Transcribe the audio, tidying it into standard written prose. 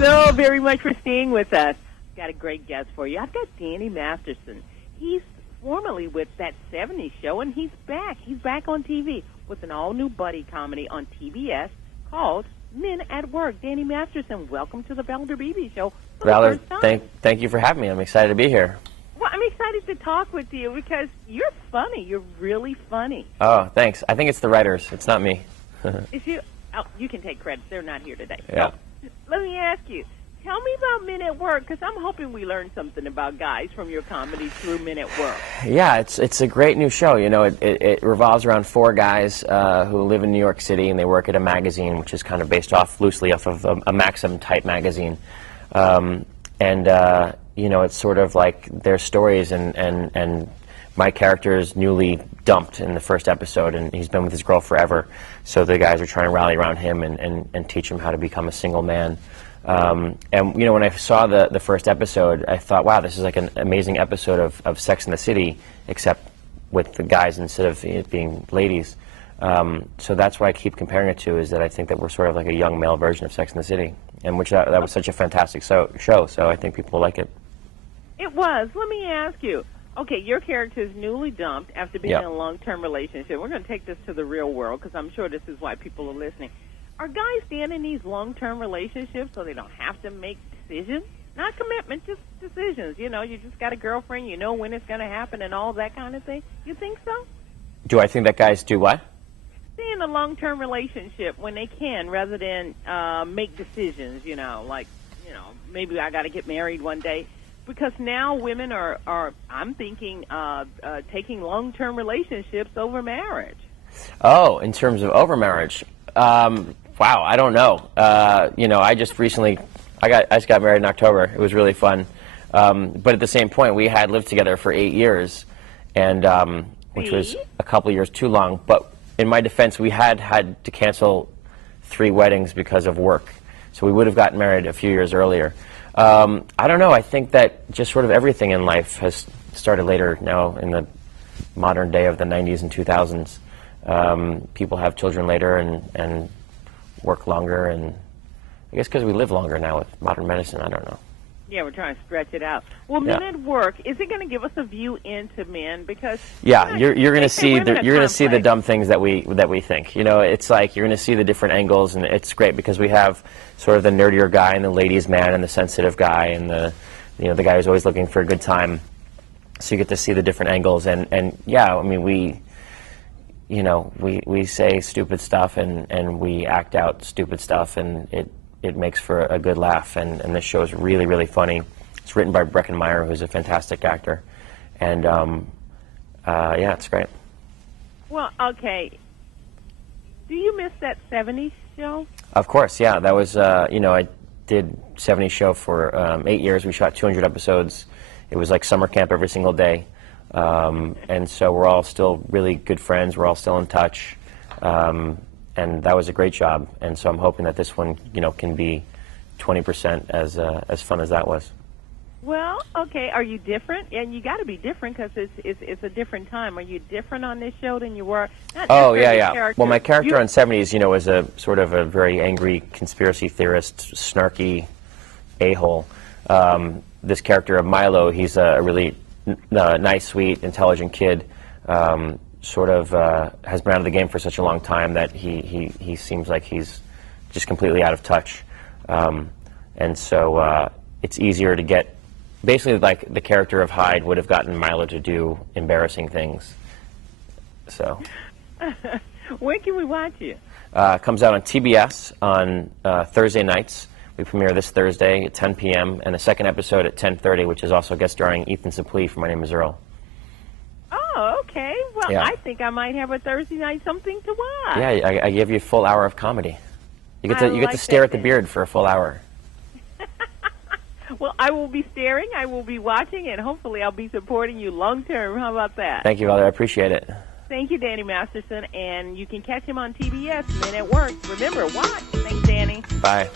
so very much for staying with us. I've got a great guest for you. I've got Danny Masterson. He's formerly with That 70s Show, and he's back. He's back on TV with an all-new buddy comedy on TBS called Men at Work. Danny Masterson, welcome to the Valder Beebe Show. Valder, thank you for having me. I'm excited to be here. Well, I'm excited to talk with you because you're funny. You're really funny. Oh, thanks. I think it's the writers. It's not me. You can take credit. They're not here today. Yeah. So, let me ask you. Tell me about Men at Work, because I'm hoping we learn something about guys from your comedy through Men at Work. Yeah, it's a great new show. You know, it revolves around four guys who live in New York City, and they work at a magazine, which is kind of based loosely off of a Maxim-type magazine. You know, it's sort of like their stories, and my character is newly dumped in the first episode, and he's been with his girl forever. So the guys are trying to rally around him and teach him how to become a single man. And, you know, when I saw the first episode, I thought, wow, this is like an amazing episode of Sex and the City, except with the guys instead of it being ladies. So that's what I keep comparing it to, is that I think that we're sort of like a young male version of Sex and the City, and which that was such a fantastic show, so I think people will like it. It was. Let me ask you. Okay, your character is newly dumped after being in a long-term relationship. We're going to take this to the real world, because I'm sure this is why people are listening. Are guys staying in these long-term relationships so they don't have to make decisions? Not commitment, just decisions. You know, you just got a girlfriend, you know when it's going to happen and all that kind of thing. You think so? Do I think that guys do what? Stay in a long-term relationship when they can, rather than make decisions, you know, like, you know, maybe I got to get married one day. Because now women are I'm thinking, taking long-term relationships over marriage. Oh, in terms of over marriage. Wow, I don't know. You know, I just got married in October. It was really fun. But at the same point, we had lived together for 8 years, and which was a couple of years too long. But in my defense, we had to cancel 3 weddings because of work. So we would have gotten married a few years earlier. I don't know. I think that just sort of everything in life has started later now in the modern day of the 90s and 2000s. People have children later and work longer, and I guess because we live longer now with modern medicine, I don't know. Yeah, we're trying to stretch it out. Well, Men at Work, is it going to give us a view into men? Because you're going to see the dumb things that we think. You know, it's like you're going to see the different angles, and it's great because we have sort of the nerdier guy and the ladies' man and the sensitive guy and the the guy who's always looking for a good time. So you get to see the different angles, and yeah, I mean we say stupid stuff and we act out stupid stuff, and it makes for a good laugh, and this show is really, really funny. It's written by Breckenmeyer, who's a fantastic actor, and yeah, it's great. Well, okay. Do you miss that 70s show? Of course, yeah. That was, I did 70s show for 8 years. We shot 200 episodes. It was like summer camp every single day. And so we're all still really good friends. We're all still in touch. And that was a great job. And so I'm hoping that this one, can be 20% as fun as that was. Well, okay. Are you different? And you got to be different because it's a different time. Are you different on this show than you were? Oh, yeah. Well, my character on 70s, was a sort of a very angry conspiracy theorist, snarky a-hole. This character of Milo, he's a really nice, sweet, intelligent kid. Sort of has been out of the game for such a long time that he seems like he's just completely out of touch. And so it's easier to get, basically like the character of Hyde would have gotten Milo to do embarrassing things. So. When can we watch you? It comes out on TBS on Thursday nights. We premiere this Thursday at 10 p.m. and a second episode at 10:30, which is also guest starring Ethan Suplee from My Name Is Earl. Oh, okay. Well, Yeah. I think I might have a Thursday night something to watch. Yeah, I give you a full hour of comedy. You get to stare at the beard for a full hour. Well, I will be staring, I will be watching, and hopefully I'll be supporting you long term. How about that? Thank you, Valder. I appreciate it. Thank you, Danny Masterson, and you can catch him on TBS, Men at Work. Remember, watch. Thanks, Danny. Bye.